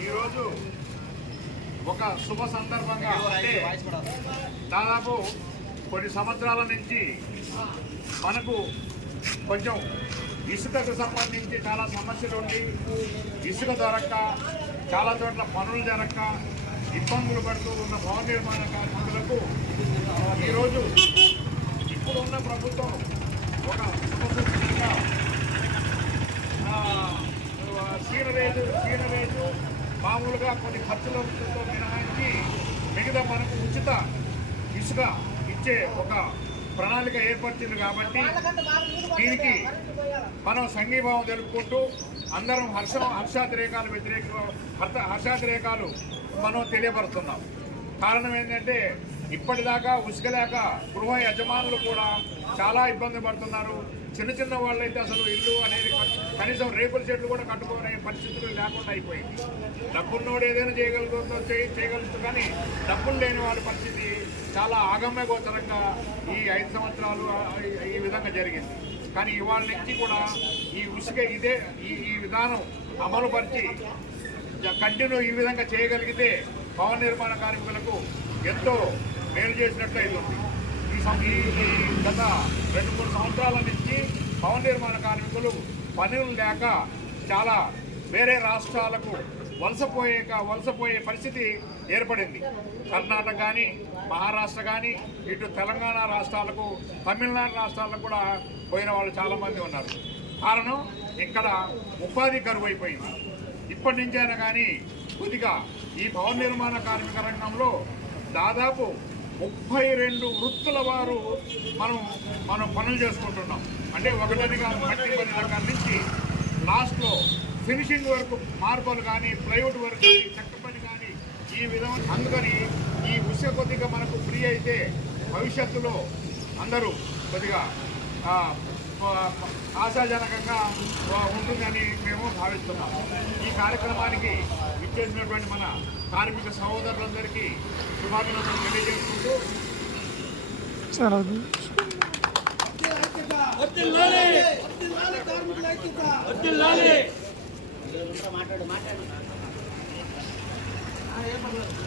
ఈరోజు ఒక శుభ సందర్భంగా అంటే దాదాపు కొన్ని సంవత్సరాల నుంచి మనకు కొంచెం ఇసుకకు సంబంధించి చాలా సమస్యలు ఉండి ఇసుక దొరక్క చాలా చోట్ల పనులు జరగక ఇబ్బందులు పడుతూ ఉన్న భవన నిర్మాణ కార్మికులకు ఈరోజు ఇప్పుడున్న ప్రభుత్వం ఒక సమస్యగా సీనరేజు సీనరేజు మామూలుగా కొన్ని ఖర్చులతో మినహాయించి మిగతా మనకు ఉచిత ఇసుక ఇచ్చే ఒక ప్రణాళిక ఏర్పరిచింది కాబట్టి దీనికి మనం సంఘీభావం తెలుపుకుంటూ అందరం హర్షం హర్షాతిరేకాలు వ్యతిరేక హర్ష హర్షాతిరేకాలు మనం తెలియపరుస్తున్నాం. కారణం ఏంటంటే ఇప్పటిదాకా ఉసుక లేక గృహ యజమానులు కూడా చాలా ఇబ్బంది పడుతున్నారు. చిన్న చిన్న వాళ్ళైతే అసలు ఇల్లు అనేది కనీసం రేకుల చెట్లు కూడా కట్టుకునే పరిస్థితులు లేకుండా అయిపోయింది. డబ్బున్నోడు ఏదైనా చేయగలుగుతుందో చేయ చేయగలుగుతుంది కానీ డబ్బులు లేని వాళ్ళ పరిస్థితి చాలా ఆగమ్యగోచరంగా ఈ ఐదు సంవత్సరాలు ఈ- ఈ విధంగా జరిగింది. కానీ ఇవాళ నుంచి కూడా ఈ ఉసుక ఇదే ఈ ఈ విధానం అమలుపరిచి కంటిన్యూ ఈ విధంగా చేయగలిగితే భవన నిర్మాణ కార్మికులకు ఎంతో మేలు చేసినట్లు అవుతుంది ఈ గత రెండు మూడు సంవత్సరాల నుంచి భవన నిర్మాణ కార్మికులు పనులు లేక చాలా వేరే రాష్ట్రాలకు వలసపోయే వలసపోయే పరిస్థితి ఏర్పడింది. కర్ణాటక కానీ మహారాష్ట్ర కానీ ఇటు తెలంగాణ రాష్ట్రాలకు తమిళనాడు రాష్ట్రాలకు కూడా పోయిన వాళ్ళు చాలామంది ఉన్నారు. కారణం ఇక్కడ ఉపాధి కరువు అయిపోయింది ఇప్పటి నుంచైనా కానీ కొద్దిగా ఈ భవన నిర్మాణ కార్మిక రంగంలో దాదాపు ముప్పై రెండు వృత్తుల వారు మనం మనం పనులు చేసుకుంటున్నాం. అంటే ఒకటనిగా మట్టి పని రకాల నుంచి లాస్ట్లో ఫినిషింగ్ వర్క్ మార్బల్ కానీ ప్లైవుడ్ వర్క్ కానీ చెక్క పని కానీ ఈ విధంగా అందుకని ఈ ఉసుక కొద్దిగా మనకు ఫ్రీ అయితే భవిష్యత్తులో అందరూ కొద్దిగా ఆశాజనకంగా ఉంటుందని మేము భావిస్తున్నాం ఈ కార్యక్రమానికి ఇచ్చేసినటువంటి మన కార్మిక సహోదరులందరికీ శుభాభినందనలు తెలియజేసుకుంటూ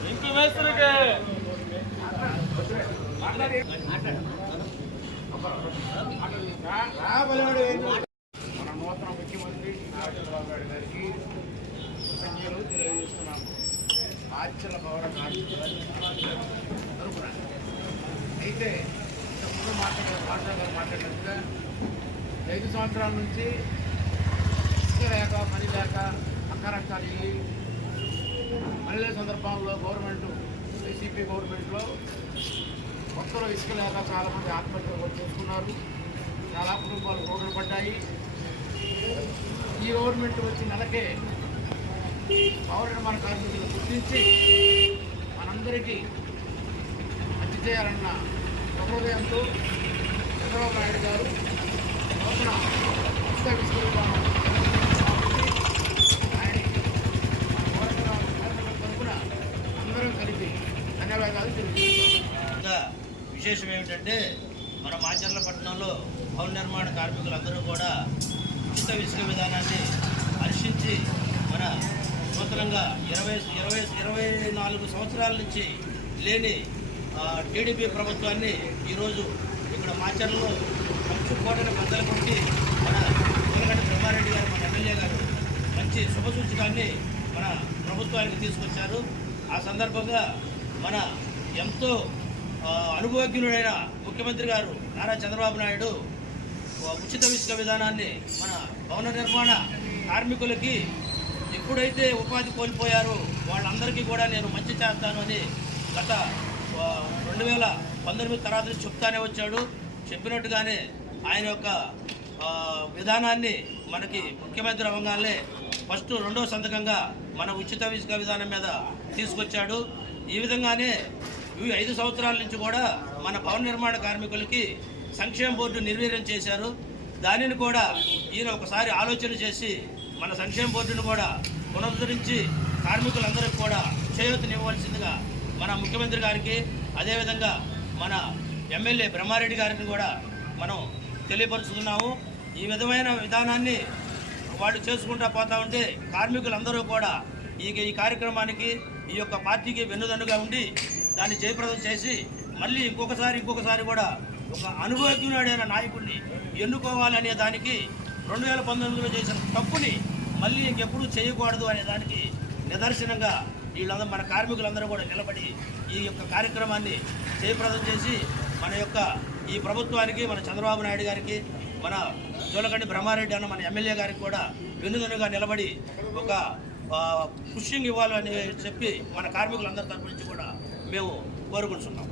ఇంటి మేస్త్రికి మన నూతన ముఖ్యమంత్రి నారా చంద్రబాబు నాయుడు గారికి కృతజ్ఞతలు తెలియజేస్తున్నాము ఆచల భవన కార్మికుల అయితే ఇంతకుముందు మాట్లాడే మాట్లాడారు మాట్లాడినట్టుగా ఐదు సంవత్సరాల నుంచి ఇసుక లేక పని లేక అక్కరక్కలు వెళ్ళి మళ్ళీ సందర్భంలో గవర్నమెంట్ వైసీపీ గవర్నమెంట్లో కొత్తలో ఇసుక లేక చాలామంది ఆత్మహత్య కూడా చేసుకున్నారు చాలా కుటుంబాలు రోడ్లు పడ్డాయి. ఈ గవర్నమెంట్ వచ్చి నెలకే పౌర నిర్మాణ కార్మికులు గుర్తించి మనందరికీ మంచి చేయాలన్న హృదయంతో చంద్రబాబు నాయుడు గారు నూతన ఉచిత విసుక అందరం కలిపి ధన్యవాదాలు తెలియజేస్తున్నాం విశేషం ఏమిటంటే మన మాచర్ల పట్టణంలో భవన నిర్మాణ కార్మికులందరూ కూడా ఉచిత ఇసుక విధానాన్ని హర్షించి మన నూతనంగా ఇరవై ఇరవై ఇరవై నాలుగు సంవత్సరాల నుంచి లేని టీడీపీ ప్రభుత్వాన్ని ఈరోజు ఇక్కడ మాచర్లలో మంచు కోటను బద్దలు కొట్టి మన కోలగడ్డ బ్రహ్మారెడ్డి గారు మన ఎమ్మెల్యే గారు మంచి శుభ శుభసూచకాన్ని మన ప్రభుత్వానికి తీసుకొచ్చారు. ఆ సందర్భంగా మన ఎంతో అనుభవజ్ఞుడైన ముఖ్యమంత్రి గారు నారా చంద్రబాబు నాయుడు ఉచిత ఇసుక విధానాన్ని మన భవన నిర్మాణ కార్మికులకి ఎప్పుడైతే ఉపాధి కోల్పోయారో వాళ్ళందరికీ కూడా నేను మంచి చేస్తాను అని గత రెండు వేల పంతొమ్మిది తర్వాత చెప్తానే వచ్చాడు. చెప్పినట్టుగానే ఆయన యొక్క విధానాన్ని మనకి ముఖ్యమంత్రి అవ్వగానే ఫస్ట్ రెండో సంతకంగా మన ఉచిత ఇసుక విధానం మీద తీసుకొచ్చాడు. ఈ విధంగానే ఈ ఐదు సంవత్సరాల నుంచి కూడా మన భవన నిర్మాణ కార్మికులకి సంక్షేమ బోర్డు నిర్వీర్యం చేశారు. దానిని కూడా ఈయన ఒకసారి ఆలోచన చేసి మన సంక్షేమ బోర్డును కూడా పునరుద్ధరించి కార్మికులందరికీ కూడా చేయూతనివ్వవలసిందిగా మన ముఖ్యమంత్రి గారికి అదేవిధంగా మన ఎమ్మెల్యే బ్రహ్మారెడ్డి గారిని కూడా మనం తెలియపరుచుతున్నాము. ఈ విధమైన విధానాన్ని వాళ్ళు చేసుకుంటా పోతా ఉంటే కార్మికులందరూ కూడా ఈ ఈ కార్యక్రమానికి ఈ యొక్క పార్టీకి వెన్నుదన్నుగా ఉండి దాన్ని జయప్రదం చేసి మళ్ళీ ఇంకొకసారి ఇంకొకసారి కూడా ఒక అనుభవజ్ఞుడైన నాయకుడిని ఎన్నుకోవాలనే దానికి రెండు వేల పంతొమ్మిదిలో చేసిన తప్పుని మళ్ళీ ఇంకెప్పుడు చేయకూడదు అనే దానికి నిదర్శనంగా వీళ్ళందరూ మన కార్మికులందరూ కూడా నిలబడి ఈ యొక్క కార్యక్రమాన్ని జయప్రదం చేసి మన యొక్క ఈ ప్రభుత్వానికి మన చంద్రబాబు నాయుడు గారికి మన జోలకండి బ్రహ్మారెడ్డి అన్న మన ఎమ్మెల్యే గారికి కూడా వెన్నుదన్నుగా నిలబడి ఒక ఆ, పుష్యింగ్ ఇవ్వాలని చెప్పి మన కార్మికులందరి తరపు నుంచి కూడా మేము కోరుకుంటున్నాం.